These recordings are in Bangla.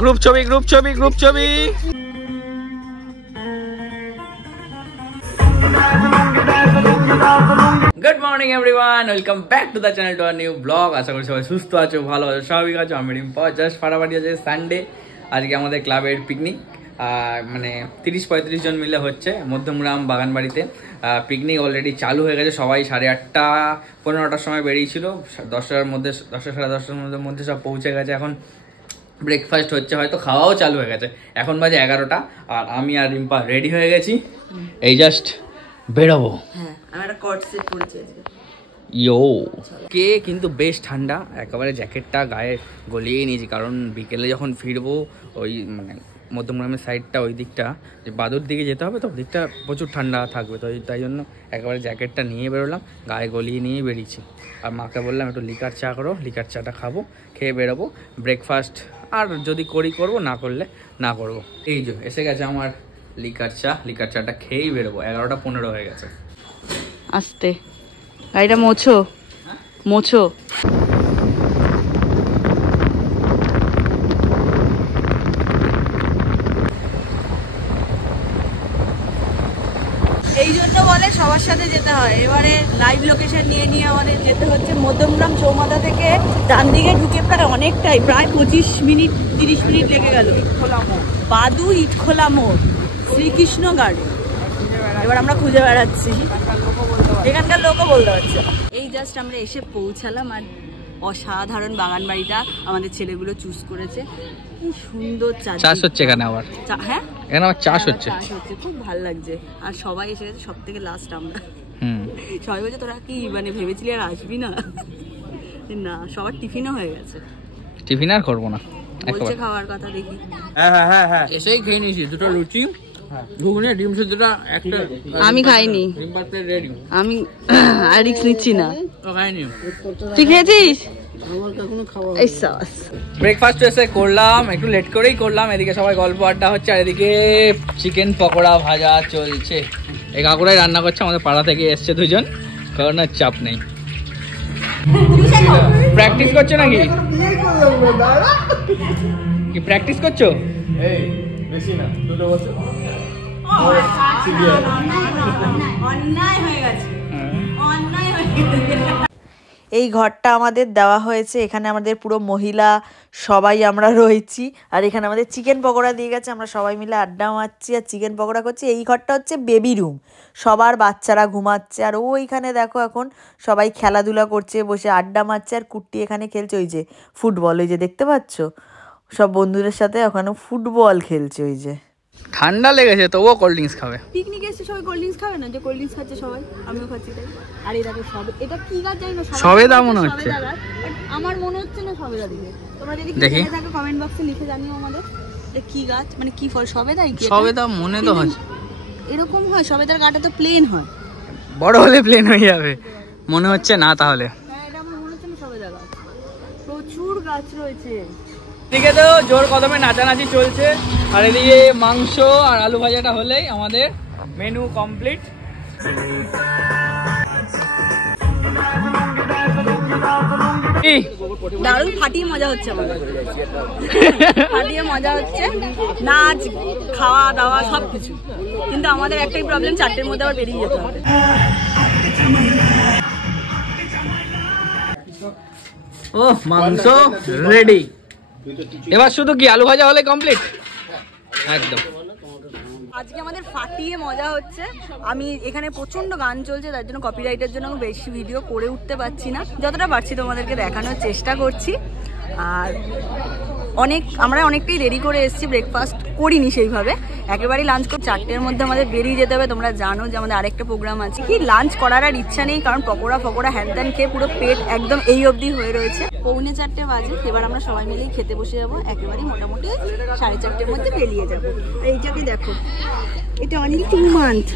গ্রুপ ছবি গ্রুপ ছবি গ্রুপ ছবি। Good morning everyone, welcome back to the channel to our new blog. আশা করি সবাই সুস্থ আছো, ভালো আছো, স্বাভাবিক আছো। আমি রিম্পা। জাস্ট ফাটাফাটি আছে সানডে, আজকে আমাদের ক্লাবের পিকনিক। মানে 30-35 জন মিলে হচ্ছে মধ্যমগ্রাম বাগানবাড়িতে। পিকনিক অলরেডি চালু হয়ে গেছে। সবাই 8:30-9টার সময় বেরিয়েছিল, 10টার মধ্যে 10টা সাড়ে 10টার মধ্যে সব পৌঁছে গেছে। এখন ব্রেকফাস্ট হচ্ছে, হয়তো খাওয়াও চালু হয়ে গেছে। এখন বাজে 11টা, আর আমি আর রিম্পা রেডি হয়ে গেছি, এই জাস্ট বেরোবো। ইয়ো কে কিন্তু বেশ ঠান্ডা, একেবারে জ্যাকেটটা গায়ে গলিয়ে নিয়েছি, কারণ বিকেলে যখন ফিরবো ওই মানে মধ্যমগ্রামের সাইডটা, ওই দিকটা যে বাদুর দিকে যেতে হবে, তো ওই দিকটা প্রচুর ঠান্ডা থাকবে। তো তাই জন্য একেবারে জ্যাকেটটা নিয়ে বেরোলাম, গায়ে গলিয়ে নিয়ে বেরিয়েছি। আর মাকে বললাম একটু লিকার চা করো, লিকার চাটা খাবো, খেয়ে বেরোবো। ব্রেকফাস্ট আর যদি করবো, না করলে না করবো। এই যে এসে গেছে আমার লিকার চা, লিকার চাটা খেয়েই বেরোবো। 11:15 হয়ে গেছে। আস্তে গাড়িটা মোছো মোছো। এই জন্য বলে সবার সাথে যেতে হয়। এবারে লাইভ লোকেশন নিয়ে আমাদের যেতে হচ্ছে মধ্যমগ্রাম চৌমাথা থেকে ডান দিকে ঢুকে প্রায় 25-30 মিনিট লেগে গেল। বাদু ইটখোলা মোড়, শ্রীকৃষ্ণ গার্ডেন। এবার আমরা খুঁজে বেড়াচ্ছি, এখানকার লোকও বলতে পারছে। এই জাস্ট আমরা এসে পৌঁছালাম, আর অসাধারণ বাগান বাড়িটা আমাদের ছেলেগুলো চুজ করেছে। কি সুন্দর চাষ হচ্ছে এখানে আবার। হ্যাঁ, এখানে আবার চাষ হচ্ছে, খুব ভালো লাগছে। আর সবাই এসে গেছে, সব থেকে লাস্ট আমরা। সবাই বলছে তোরা কি মানে ভেবেছিলি আর আসবি না? না, সবার টিফিনও হয়ে গেছে। টিফিন আর করবো না, বলছে খাওয়ার কথা। দেখি। হ্যাঁ এসেই খেয়ে নিয়েছি দুটো লুচি, ঘুগনি, ডিম সিদ্ধটা একটা। আমি খাইনি, আমি রিস্ক নিচ্ছি না। খাইনি। তুই খেয়েছিস? ব্রেকফাস্ট এসে করলাম, একটু লেট করেই করলাম। এদিকে সবাই গল্প আড্ডা হচ্ছে, আর এদিকে চিকেন পকোড়া ভাজা চলছে। এই কাকুরাই রান্না করছে, আমাদের পাড়া থেকে এসছে দুজন, কারণ আর চাপ নেই। প্র্যাকটিস করছো নাকি? কি প্র্যাকটিস করছো? বেশি না, দুটো বছর। এই ঘরটা আমাদের দেওয়া হয়েছে, এখানে আমাদের পুরো মহিলা সবাই আমরা রয়েছি। আর এখানে আমাদের চিকেন পকোড়া দিয়ে গেছে, আমরা সবাই মিলে আড্ডা মারছি আর চিকেন পকোড়া করছি। এই ঘরটা হচ্ছে বেবি রুম, সবার বাচ্চারা ঘুমাচ্ছে। আর ওইখানে দেখো এখন সবাই খেলাধুলা করছে, বসে আড্ডা মারছে। আর কুট্টি এখানে খেলছে ওই যে ফুটবল, ওই যে দেখতে পাচ্ছ, সব বন্ধুদের সাথে ওখানে ফুটবল খেলছে। ওই যে ঠান্ডা লেগেছে, তবুও কোল্ড ড্রিঙ্কস খাবে। পিকনিকে এসে সবাই কোল্ড ড্রিঙ্কস খাবে না? যে কোল্ড ড্রিঙ্কস খাচ্ছে সবাই, আমিও খাচ্ছি তাই। আর এই দেখো সবে, এটা কি গাছ জানি না, সবেদা মনে হচ্ছে। আমার মনে হচ্ছে না সবেদা দিকে। তোমরা যদি দেখি থাকো কমেন্ট বক্সে লিখে জানিও আমাদের, এটা কি গাছ, মানে কি ফল। সবেদাই কি? সবেদা মনে তো হচ্ছে এরকম হয়, সবেদার গাটা তো প্লেন হয়, বড় হলে প্লেন হয়ে যাবে। মনে হচ্ছে না তাহলে। হ্যাঁ, এটা আমার মনে হচ্ছে না সবেদা গাছ। প্রচুর গাছ রয়েছে। এদিকে তো জোর কদমে নাচানাচি চলছে, আর এদিকে মাংস আর আলু ভাজাটা হলেই আমাদের মেনু কমপ্লিট। দারুণ ফাটিয়ে মজা হচ্ছে আমাদের, ফাটিয়ে মজা হচ্ছে, নাচ খাওয়া দাওয়া সবকিছু। কিন্তু আমাদের একটাই প্রবলেম, 4টের মধ্যে আবার বেরিয়ে যেতে হবে। ও মাংস রেডি, এবার শুধু কি আলু ভাজা হলে কমপ্লিট একদম। আজকে আমাদের ফাটিয়ে মজা হচ্ছে। আমি এখানে প্রচন্ড গান চলছে, তার জন্য কপিরাইটের জন্য আমি বেশি ভিডিও করে উঠতে পারছি না, যতটা পারছি তোমাদেরকে দেখানোর চেষ্টা করছি। আর আমরা অনেকটাই দেরি করে এসেছি, ব্রেকফাস্ট করিনি সেইভাবে, একেবারেই লাঞ্চ করে 4টের মধ্যে আমাদের বেরিয়ে যেতে হবে। তোমরা জানো যে আমাদের আরেকটা প্রোগ্রাম আছে, কি লাঞ্চ করার আর ইচ্ছা নেই, কারণ পকোড়া হ্যান ত্যান খেয়ে পুরো পেট একদম এই অবধি হয়ে রয়েছে। 3:45 বাজে, এবার আমরা সবাই মিলেই খেতে বসে যাবো। একেবারেই মোটামুটি 4:30-র মধ্যে বেরিয়ে যাবো। এইটাকে দেখো, এটা অনলি 2 মান্থ,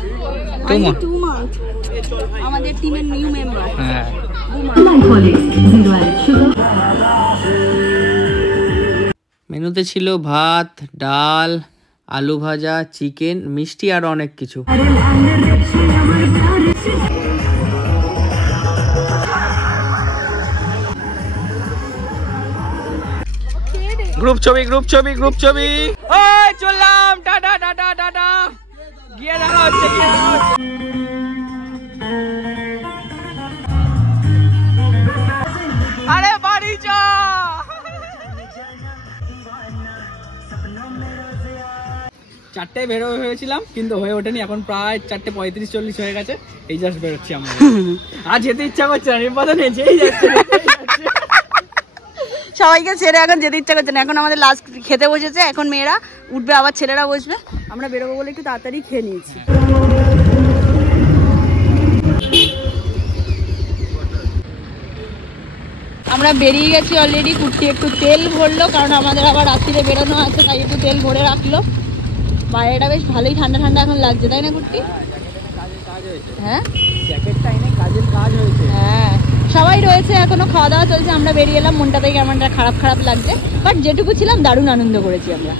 আমাদের টিমের নিউ মেম্বার। মেনুতে ছিল ভাত, ডাল, আলু ভাজা, চিকেন, মিষ্টি আর অনেক কিছু। গ্রুপ ছবি গ্রুপ ছবি গ্রুপ ছবি। ওই চললাম, টাটা টাটা টাটা, গিয়ে দেখা হচ্ছে, গিয়ে দেখা হচ্ছে। আরে বাড়ি যা। চারটায় বেরোবে ভেবেছিলাম কিন্তু হয়ে ওঠেনি, এখন প্রায় 4:35-40 হয়ে গেছে, এই জাস্ট বেরোচ্ছি আমরা। আর যেতে ইচ্ছা করছে না, নির্বাধা নেই, যেই যাচ্ছে সবাইকে ছেড়ে এখন যেতে ইচ্ছা করছে না। এখন আমাদের লাস্ট খেতে বসেছে, এখন মেয়েরা উঠবে, আবার ছেলেরা বসবে। আমরা বেরোবো বলে একটু তাড়াতাড়ি খেয়ে নিয়েছি। আমরা বেরিয়ে গেছি অলরেডি। কুর্তি একটু তেল ভরলো, কারণ আমাদের আবার রাত্রিরে বেরোনো আছে, তাই একটু তেল ভরে রাখলো। বাইরেটা বেশ ভালোই ঠান্ডা ঠান্ডা এখন লাগছে, তাই না কুর্তি? হ্যাঁ, জ্যাকেটটা এনে কাজের কাজ হয়েছে। হ্যাঁ, সবাই রয়েছে, এখনো খাওয়া দাওয়া চলছে। আমরা বেরিয়ে এলাম, মনটাতে কেমনটা খারাপ খারাপ লাগছে, বাট যেটুকু ছিলাম দারুণ আনন্দ করেছি আমরা।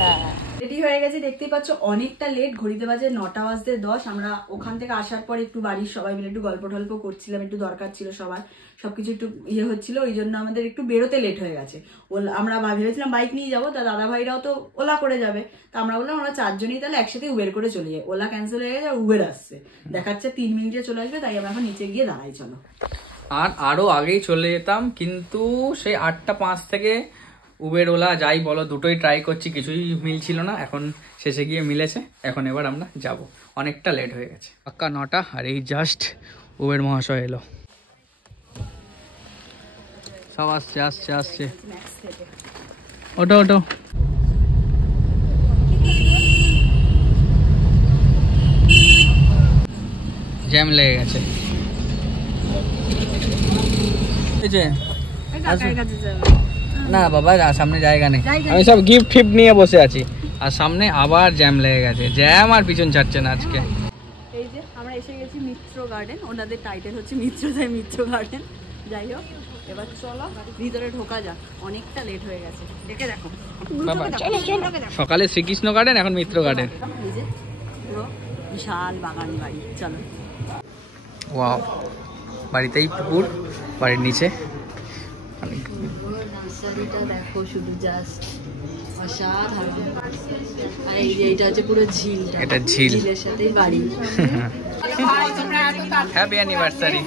হ্যাঁ, রেডি হয়ে গেছি, দেখতেই পাচ্ছ অনেকটা লেট, ঘড়িতে বাজে 9:10। আমরা ওখান থেকে আসার পর একটু বাড়ির সবাই মিলে একটু গল্প টল্প করছিলাম, একটু দরকার ছিল সবার, সবকিছু একটু ইয়ে হচ্ছিল, ওই জন্য আমাদের একটু বেরোতে লেট হয়ে গেছে। আমরা ভেবেছিলাম বাইক নিয়ে যাবো, তা দাদা ভাইরাও তো ওলা করে যাবে, তা আমরা বললাম আমরা 4 জনই তাহলে একসাথে উবের করে চলে যাই। ওলা ক্যান্সেল হয়ে গেছে, উবের আসছে, দেখাচ্ছে 3 মিনিটে চলে আসবে, তাই আমরা এখন নিচে গিয়ে দাঁড়াই। চলো। আর আরো আগেই চলে যেতাম, কিন্তু সেই 8:05 থেকে উবের ওলা যাই বলো দুটোই ট্রাই করছি, কিছুই মিলছিল না। এখন শেষে গিয়ে মিলেছে, এখন এবার আমরা যাব। অনেকটা লেট হয়ে গেছে, পাক্কা 9টা, আর এই জাস্ট উবের মহাশয় এলো। সব আসছে আসছে আসছে, ওটো ওটো। জ্যাম লেগে গেছে। না বাবা, সামনে জায়গা নেই, আমি সব গিফট ফিফট নিয়ে বসে আছি, আর সামনে আবার জ্যাম লেগে গেছে। জ্যাম আর পিছন ছাড়ছে না আজকে। এই যে আমরা এসে গেছি মিত্র গার্ডেন, ওনাদের টাইটেল হচ্ছে মিত্র, তাই মিত্র গার্ডেন। যাই হোক, এবার চলো ভিতরে ঢোকা যাক, অনেকটা লেট হয়ে গেছে। দেখে দেখো বাবা, চলো চলো। সকালে শ্রীকৃষ্ণ গার্ডেন, এখন মিত্র গার্ডেন। এই যে পুরো বিশাল বাগান বাড়ি। চলো। ওয়াও, বাড়িতেই পুকুর, বাড়ির নিচে নার্সারিটা দেখো, শুধু জাস্ট অসাধারণ। আর এই যে এটা হচ্ছে পুরো ঝিলটা, এটা ঝিল, ঝিলের সাথেই বাড়ি। Happy anniversary.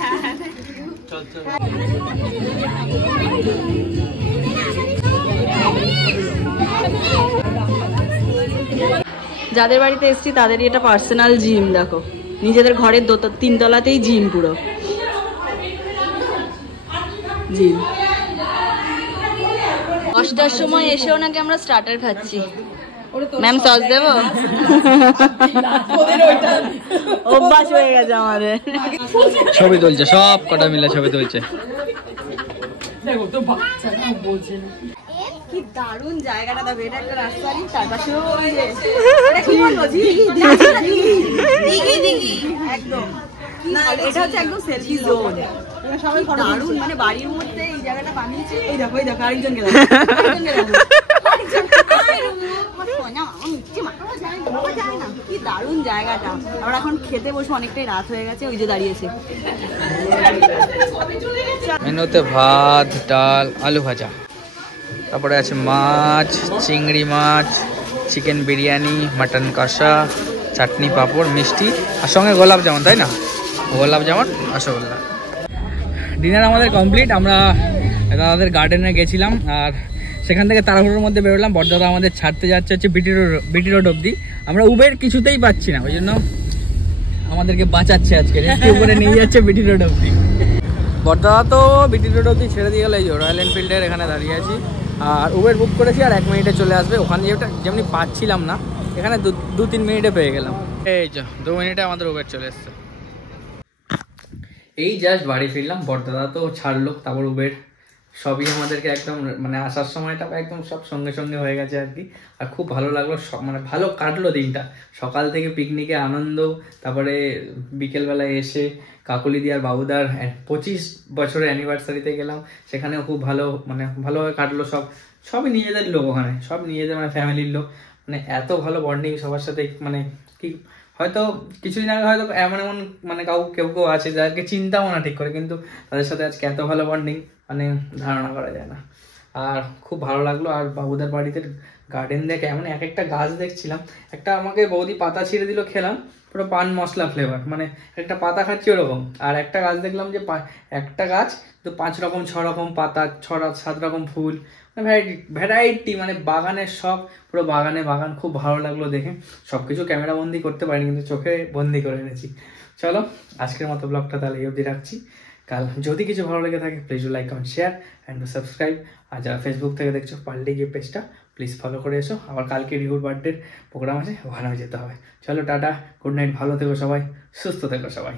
যাদের বাড়িতে এসছি তাদেরই এটা পার্সোনাল জিম। দেখো, নিজেদের ঘরের 3 তলাতেই জিম, পুরো জিম। 10টার সময় এসেও নাকি আমরা স্টার্টার খাচ্ছি। ম্যাম সস দেবো? অভ্যাস হয়ে গেছে আমাদের। ছবি তুলছে, সব কটা মিলে ছবি তুলছে। কি দারুণ জায়গাটা, দেখো, এটা একটা রাস্তা, তার পাশেও একদম, এটা হচ্ছে একদম সেলফি জোন। সবাই দারুণ, মানে বাড়ির মধ্যে এই জায়গাটা বানিয়েছে। এই দেখো, এই দেখো, আরেকজনকে দেখো, কি দারুণ জায়গাটা। আমরা এখন খেতে বসবো, অনেকটাই রাত হয়ে গেছে, ওই যে দাঁড়িয়েছে। মেনুতে ভাত, ডাল, আলু ভাজা, তারপরে আছে মাছ, চিংড়ি মাছ, চিকেন বিরিয়ানি, মাটন কষা, চাটনি, পাঁপড়, মিষ্টি, আর সঙ্গে গোলাপ জামুন, তাই না? গোলাপ জামুন, রসগোল্লা। ডিনার আমাদের কমপ্লিট। আমরা দাদাদের গার্ডেনে গেছিলাম, আর সেখান থেকে তাড়াহুড়োর মধ্যে বেরোলাম। বড়দাদা আমাদের ছাড়তে যাচ্ছে হচ্ছে বিটি রোড অব্দি। আমরা উবের কিছুতেই পাচ্ছি না, ওই জন্য আমাদেরকে বাঁচাচ্ছে আজকে, রেস্কিউ করে নিয়ে যাচ্ছে বিটি রোড অব্দি। বড়দাদা তো বিটি রোড অব্দি ছেড়ে দিয়ে গেল। এই যে রয়্যাল এনফিল্ডের এখানে দাঁড়িয়ে আছি, আর উবের বুক করেছি, আর 1 মিনিটে চলে আসবে। ওখানে যেমনি পাচ্ছিলাম না, এখানে 2-3 মিনিটে পেয়ে গেলাম। এই যে 2 মিনিটে আমাদের উবের চলে এসছে। এই জাস্ট বাড়ি ফিরলাম, বড়দাদা তো ছাড়লো, তারপর উবের সবই আমাদেরকে একদম, মানে আসার সময়টা একদম সব সঙ্গে সঙ্গে হয়ে গেছে আর কি। আর খুব ভালো লাগলো, মানে ভালো কাটলো দিনটা। সকাল থেকে পিকনিকে আনন্দ, তারপরে বিকেলবেলায় এসে কাকুলিদি আর বাবুদার 25 বছরের অ্যানিভার্সারিতে গেলাম, সেখানেও খুব ভালো, মানে ভালোভাবে কাটলো। সবই নিজেদের লোক, ওখানে সব নিজেদের, মানে ফ্যামিলির লোক, মানে এত ভালো বন্ডিং সবার সাথে। মানে কি, হয়তো কিছুদিন আগে হয়তো এমন মানে কেউ আছে যাদেরকে চিন্তাও না ঠিক করে, কিন্তু তাদের সাথে আজকে এত ভালো বন্ডিং, মানে ধারণা করা যায় না। আর খুব ভালো লাগলো। আর বাবুদার বাড়িতে গার্ডেন দেখে এমন এক একটা গাছ দেখছিলাম, একটা আমাকে বৌদি পাতা ছিঁড়ে দিল, খেলাম, পুরো পান মশলা ফ্লেভার, মানে একটা পাতা খাচ্ছি ওরকম। আর একটা গাছ দেখলাম যে একটা গাছ তো 5 রকম 6 রকম পাতা, 6-7 রকম ফুল, ভ্যারাইটি ভ্যারাইটি, মানে বাগানের সব, পুরো বাগান। খুব ভালো লাগলো দেখে। সব কিছু ক্যামেরা বন্দি করতে পারিনি, কিন্তু চোখে বন্দি করে এনেছি। চলো আজকের মতো ব্লগটা তাহলে এই অবধি রাখছি। কাল যদি কিছু ভালো লেগে থাকে please like comment share and subscribe. আর যারা ফেসবুক থেকে দেখছো পারলে গিয়ে পেজটা প্লিজ ফলো করে এসো। আবার কালকে রিহুর বার্থডের প্রোগ্রাম আছে, ওখানেও যেতে হবে। চলো টাটা, গুড নাইট, ভালো থেকো সবাই, সুস্থ থেকো সবাই।